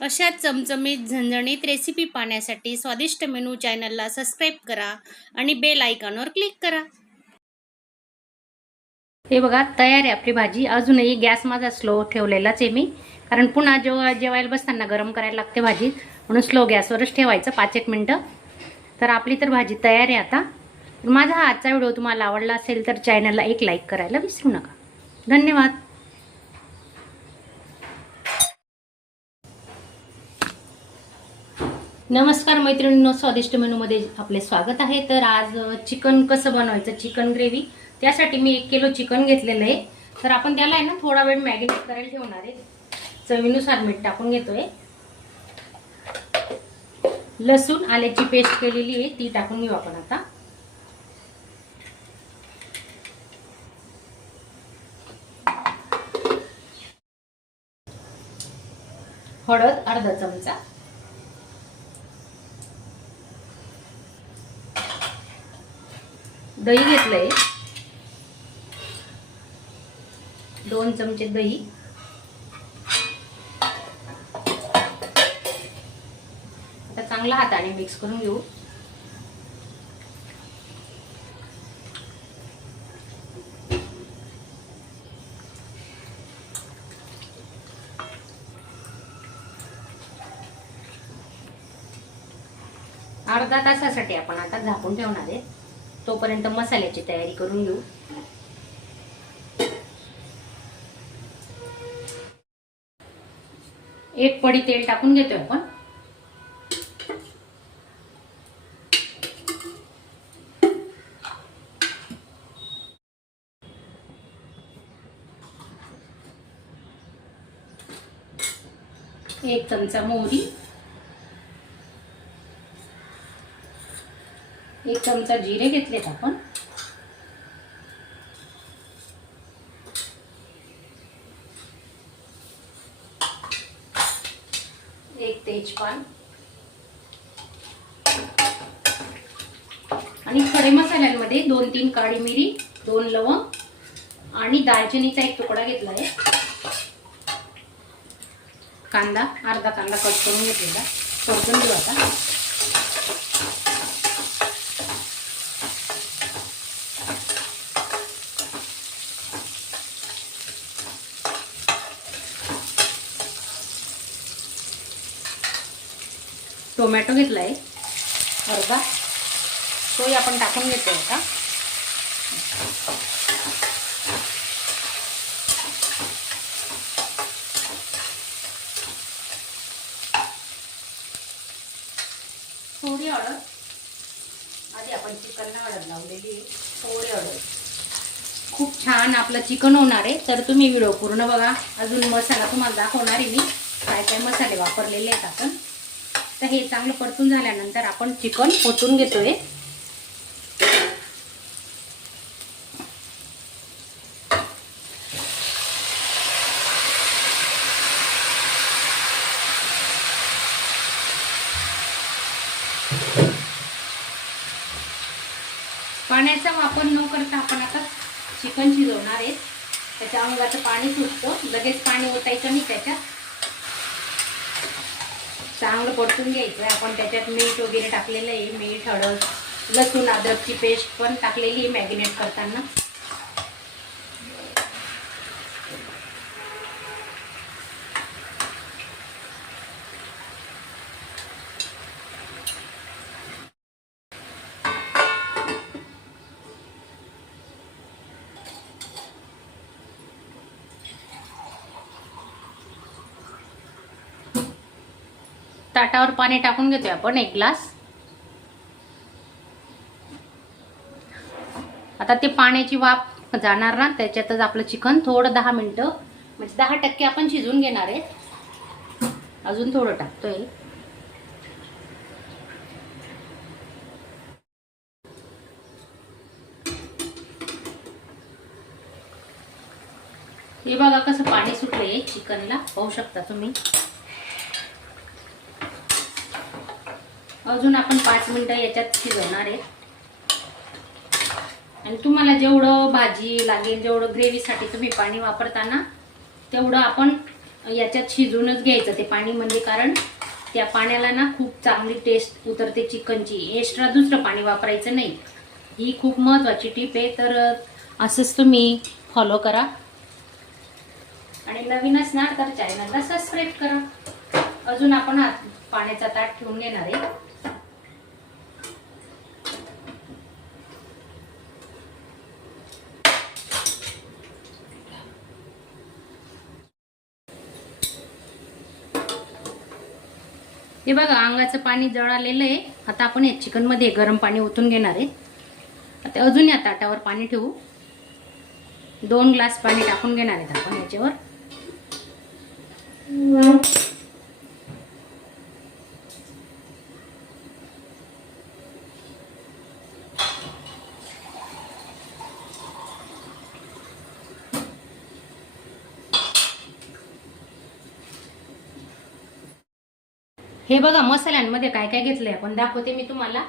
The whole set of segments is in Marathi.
अशा चमचमीत झणझणीत रेसिपी पाहण्यासाठी स्वादिष्ट मेनू चॅनलला सबस्क्राईब करा आणि बेल आयकॉनवर क्लिक करा। हे बघा तयार आहे आपली भाजी। अजूनही गॅस माझा स्लो ठेवलेलाच आहे मी, कारण पुन्हा जेवायला बसताना गरम करायला लागते भाजी, म्हणून स्लो गॅसवरच ठेवायचं 5-1 मिनिटं। तर आपली तर भाजी तयार आहे आता। माझा हा आजचा व्हिडिओ तुम्हाला आवडला असेल तर चॅनलला एक लाईक करायला विसरू नका। धन्यवाद। नमस्कार मैत्रिणींनो, स्वादिष्ट मेनूमध्ये आपले स्वागत आहे। तर आज चिकन कसं बनवायचं, चिकन ग्रेव्ही, त्यासाठी मी 1 किलो चिकन घेतलेलं आहे। तर आपण त्याला आहे ना थोडा वेळ मॅरिनेट करायला ठेवणार आहे। चवीनुसार मीठ टाकून घेतोय। लसूण आल्याची पेस्ट केलेली आहे ती टाकून घेऊ आपण आता। हळद अर्धा चमचा, दही घेतलंय 2 चमचे दही, आता चांगला हाताने मिक्स करून घेऊ। अर्धा तासासाठी आपण आता झाकून ठेवणार आहे, तोपर्यंत मसाल्याची तयारी करून घेऊ। एक पडी तेल टाकून घेतोय आपण। एक चमचा मोहरी, 1 चमचा जिरे घेतलेत आपण, 1 तेजपान आणि खडे मसाल्यांमध्ये 2-3 काळी मिरी, 2 लवंग आणि दालचिनीचा 1 तुकडा घेतला आहे। कांदा अर्धा कांदा कट करून घेतलेला, परतून घेऊ आता। टोमॅटो घेतलाय अर्धा, तोही आपण टाकून घेतो आता। थोडी हळद, आधी आपण चिकनला हळद लावलेली आहे, थोडी हळद। खूप छान आपलं चिकन होणार आहे, तर तुम्ही व्हिडिओ पूर्ण बघा। अजून मसाला तुम्हाला दाखवणार आहे मी, काय काय मसाले वापरलेले आहेत आपण। तर हे चांगलं परतून झाल्यानंतर आपण चिकन ओतून घेतोय। पाण्याचा वापर न करता आपण आता चिकन शिजवणार आहे। त्याच्या अंगाचं पाणी सुटतं, लगेच पाणी ओतायचं नाही त्याच्यात। चांगलं परतून घ्यायचं आहे आपण। त्याच्यात मीठ वगैरे टाकलेलं आहे, मीठ, हळद, लसूण अद्रकची पेस्ट पण टाकलेली आहे मॅरिनेट करताना। ताटावर पाणी टाकून घेतोय आपण 1 ग्लास। आता ते पाण्याची वाफ जाणार ना, त्याच्यातच आपलं चिकन थोडं 10 मिनिटं, म्हणजे 10% आपण शिजून घेणार आहे। अजून थोडं टाकतोय। हे बघा कसं पाणी सुटलंय चिकनला, पाहू शकता तुम्ही। अजून आपण 5 मिनिटं याच्यात शिजवणार आहे। आणि तुम्हाला जेवढं भाजी लागेल, जेवढं ग्रेव्हीसाठी तुम्ही पाणी वापरताना, तेवढं आपण याच्यात शिजूनच घ्यायचं ते पाणी, म्हणजे कारण त्या पाण्याला ना खूप चांगली टेस्ट उतरते चिकनची. एक्स्ट्रा दुसरं पाणी वापरायचं नाही. ही खूप महत्त्वाची टीप आहे. तर असंच तुम्ही फॉलो करा आणि नवीन असणार तर चॅनलला सबस्क्राईब करा. अजून आपण पाण्याचा ताट ठेवून घेणार आहे. हे बघा अंगाचं पाणी जळालेलं आहे. आता आपण या चिकनमध्ये गरम पाणी ओतून घेणार आहे. आता अजून या ताटावर पाणी ठेवू. 2 ग्लास पाणी टाकून घेणार आहेत आपण याच्यावर. हे बघा मसाल्यांमध्ये काय काय घेतलंय आपण दाखवते मी तुम्हाला.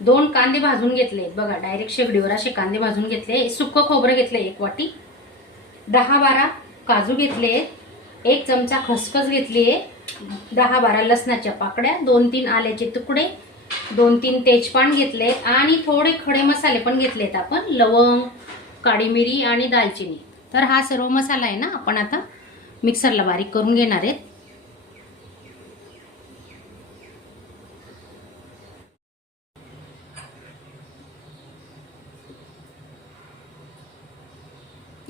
2 कांदे भाजून घेतले बघा, डायरेक्ट शेगडीवर असे कांदे भाजून घेतले. सुक्क खोबरं घेतलंय 1 वाटी. 10-12 काजू घेतले. 1 चमचा खसखस घेतली आहे. 10-12 लसणाच्या पाकड्या, 2-3 आल्याचे तुकडे, 2-3 तेजपान घेतले आणि थोडे खडे मसाले पण घेतलेत आपण. लवंग, काळी मिरी आणि दालचिनी. तर हा सर्व मसाला आहे ना आपण आता मिक्सरला बारीक करून घेणार आहेत.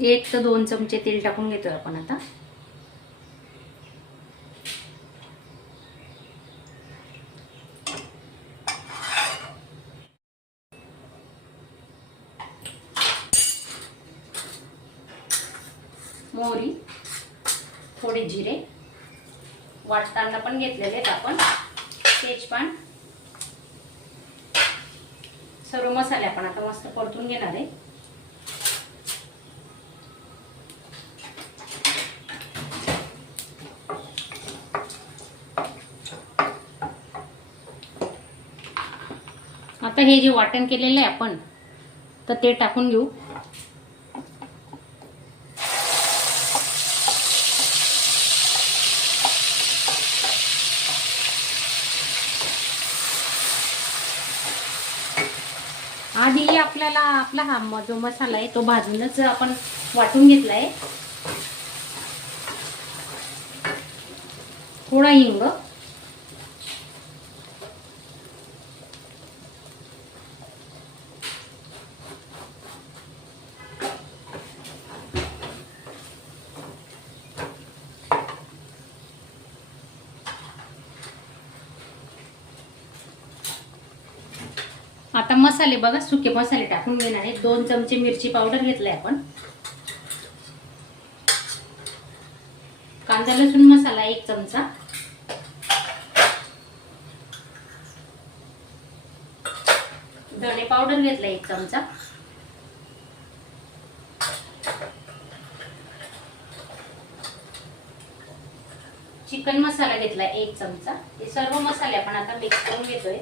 एक ते 2 चमचे तेल टाकून घेतोय आपण आता. मोहरी, थोडे जिरे वाटताना पण घेतलेले आहेत आपण. तेजपान, सर्व मसाले आपण आता मस्त परतून घेणार आहे. आता हे जे वाटण केलेलं आहे आपण तर ते टाकून घेऊ. आधी आपल्याला आपला हा जो मसाला आहे तो भाजूनच आपण वाटून घेतलाय. थोडा हिंग, आता मसाले बघा सुके मसाले टाकून घेणार आहे. 2 चमचे मिरची पावडर घेतलाय आपण. कांदा लसूण मसाला 1 चमचा. धणे पावडर घेतला 1 चमचा. चिकन मसाला घेतला 1 चमचा. हे सर्व मसाले आपण आता मिक्स करून घेतोय.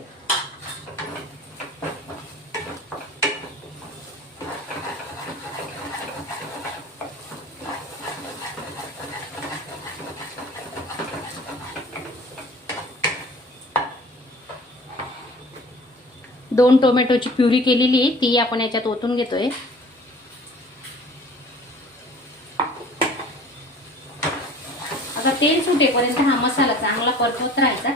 दोन टोमॅटोची प्युरी केलेली आहे ती आपण याच्यात ओतून घेतोय. आता तेल सुटेपर्यंत हा मसाला चांगला परतवत राहायचा.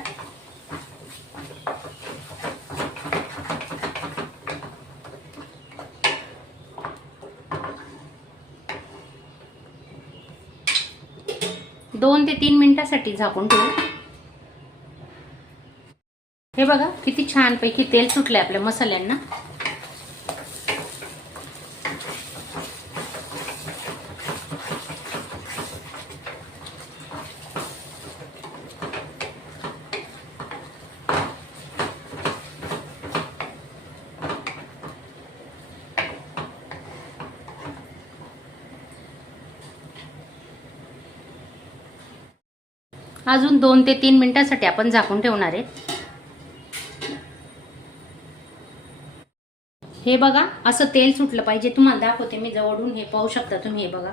दोन ते 3 मिनिटांसाठी झाकून ठेवू. हे बघा किती छान पैकी तेल सुटले आपल्या मसाल्यांना. अजून 2 ते 3 मिनिटांसाठी आपण झाकून ठेवणार आहे. हे बघा असं तेल सुटलं पाहिजे. तुम्हाला दाखवते मी जवळून, हे पाहू शकता तुम्ही. हे बघा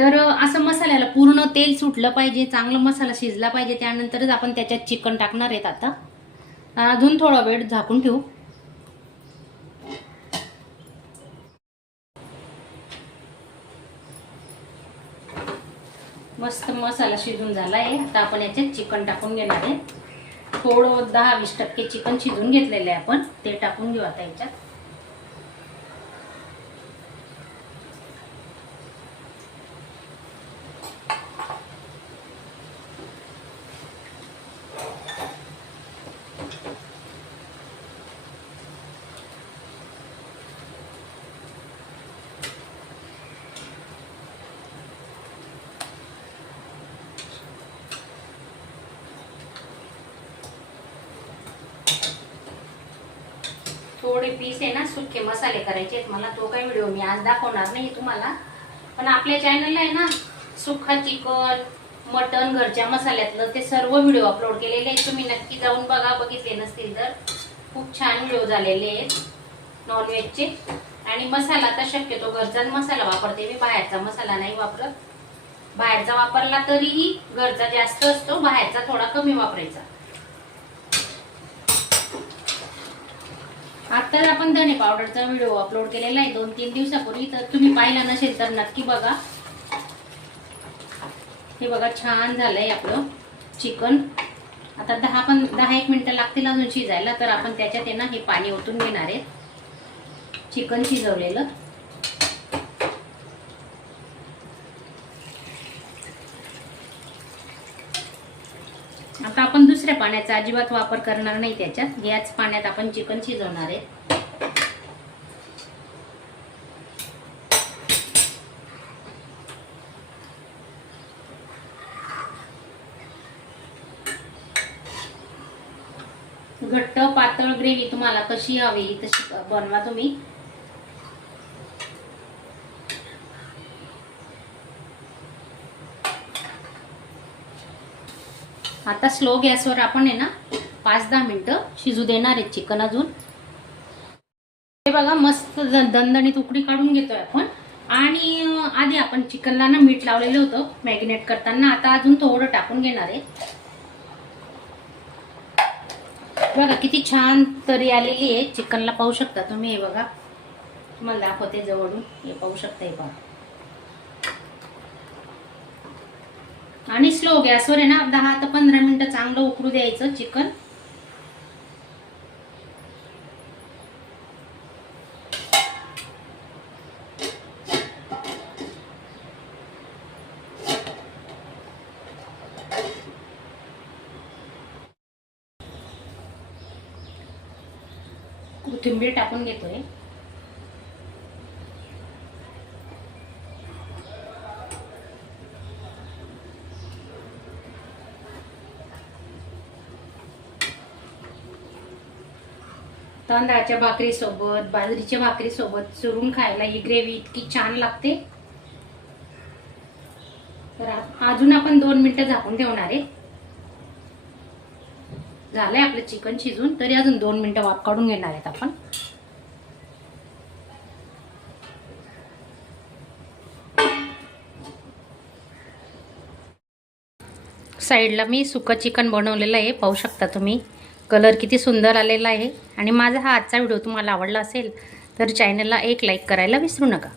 तर असं मसाल्याला पूर्ण तेल सुटलं पाहिजे, चांगला मसाला शिजला पाहिजे, त्यानंतरच आपण त्याच्यात चिकन टाकणार आहेत. आता अजून थोडा वेळ झाकून ठेवू. मस्त मसाला शिजून झाला आहे. आता आपण याच्यात चिकन टाकून घेणार आहे. थोडं 10-20% चिकन शिजून घेतलेलं आहे आपण, ते टाकून घेऊ आता याच्यात. थोडे पीस आहे ना सुके मसाले करायचे आहेत मला. तो काही व्हिडिओ मी आज दाखवणार नाही तुम्हाला, पण आपल्या चॅनलला आहे ना सुक्का चिकन, मटन, घरच्या मसाल्यातलं ते सर्व व्हिडिओ अपलोड केलेले आहेत. तुम्ही नक्की जाऊन बघा, बघितले नसतील तर. खूप छान व्हिडिओ झालेले आहेत नॉनव्हेजचे. आणि मसाला तर शक्यतो घरचाच मसाला वापरते मी, बाहेरचा मसाला नाही वापरत. बाहेरचा वापरला तरीही घरचा जास्त असतो, बाहेरचा थोडा कमी वापरायचा. आता आपण धने पावडरचा व्हिडिओ अपलोड केलेला आहे 2-3 दिवसापूर्वी, तर तुम्ही पाहिला नसेल तर नक्की बघा. हे बघा छान झालंय आपलं चिकन. आता 10-1 मिनिटं लागतील अजून शिजायला. तर आपण त्याच्यात आहे ना हे पाणी ओतून घेणार आहे, चिकन शिजवलेलं. आता आपण दुसऱ्या पाण्याचा अजिबात वापर करणार नाही त्याच्यात. याच पाण्यात आपण चिकन शिजवणार आहे. घट्ट पातळ ग्रेव्ही तुम्हाला कशी हवी तशी बनवा तुम्ही. आता स्लो गॅसवर आपण आहे ना 5-10 मिनिटं शिजू देणार आहे चिकन. अजून हे बघा मस्त दणदणीत उकडी काढून घेतोय आपण. आणि आधी आपण चिकनला ना मीठ लावलेलं होतं मॅरिनेट करताना. आता अजून थोडं टाकून घेणार आहे. बघा किती छान तरी आलेली आहे चिकनला, पाहू शकता तुम्ही. हे बघा तुम्हाला दाखवते जवळून, हे पाहू शकता. हे बघा. आणि स्लो गॅसवर आहे ना 10 ते 15 मिनिटं चांगलं उकळू द्यायचं चिकन. कोथिंबीर टाकून घेतोय. तांदळाच्या भाकरी सोबत, बाजरीच्या भाकरी सोबत चुरून खायला ही ग्रेव्ही इतकी छान लागते. तर अजून आपण 2 मिनिटं झाकून ठेवणार आहे. झालंय आपलं चिकन शिजून, तरी अजून 2 मिनिटं वाफ काढून घेणार आहेत आपण. साईडला मी सुकं चिकन बनवलेलं आहे, पाहू शकता तुम्ही. कलर किती सुंदर आलेला आहे. आणि माझा हा आजचा व्हिडिओ तुम्हाला आवडला असेल तर चॅनलला एक लाईक करायला विसरू नका.